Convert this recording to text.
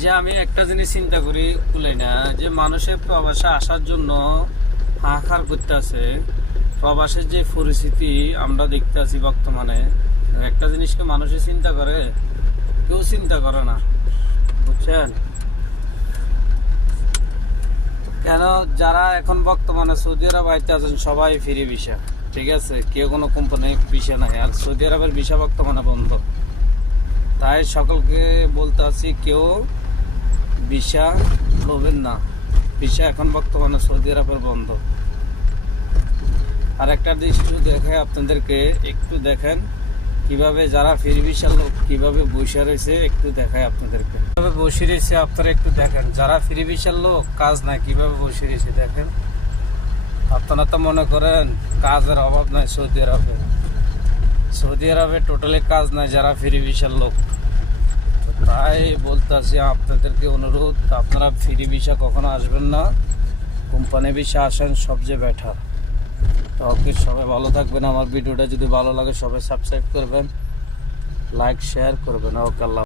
যে আমি একটা জিনিস চিন্তা করি কুলাই না, যে মানুষের প্রবাসে আসার জন্য হাহাকার করতেছে। প্রবাসের যে পরিস্থিতি আমরা দেখতে আছি বর্তমানে, একটা জিনিসকে মানুষে চিন্তা করে, কেউ চিন্তা করে না, বুঝছেন? কেন যারা এখন বর্তমানে সৌদি আরব আইতে আছেন সবাই ফ্রি ভিসা, ঠিক আছে, কেউ কোনো কোম্পানি ভিসা নাই, আর সৌদি আরবের ভিসা বর্তমানে বন্ধ। তাই সকলকে বলতে আছি, কেউ ভিসা লবেন না, ভিসা এখন বর্তমানে সৌদি আরবের বন্ধ। আর একটা দৃশ্য দেখে আপনাদেরকে, একটু দেখেন কিভাবে যারা ফ্রি ভিসার লোক কিভাবে বসে রয়েছে, একটু দেখায় আপনাদেরকে কিভাবে বসে রয়েছে। আপনারা একটু দেখেন, যারা ফ্রি ভিসার লোক কাজ নাই কিভাবে বসে রয়েছে দেখেন। আপনারা তো মনে করেন কাজের অভাব নাই সৌদি আরবে, সৌদি আরবে টোটালি কাজ নাই যারা ফ্রি ভিসার লোক। তাই বলতেছি আপনাদেরকে অনুরোধ, আপনারা ফ্রি ভিসা কখনো আসবেন না, কোম্পানি ভিসা আসেন, সবচেয়ে বেটার। তো ওকে, সবাই ভালো থাকবেন। আমার ভিডিওটা যদি ভালো লাগে সবাই সাবস্ক্রাইব করবেন, লাইক শেয়ার করবেন। ওকে, আল্লাহ।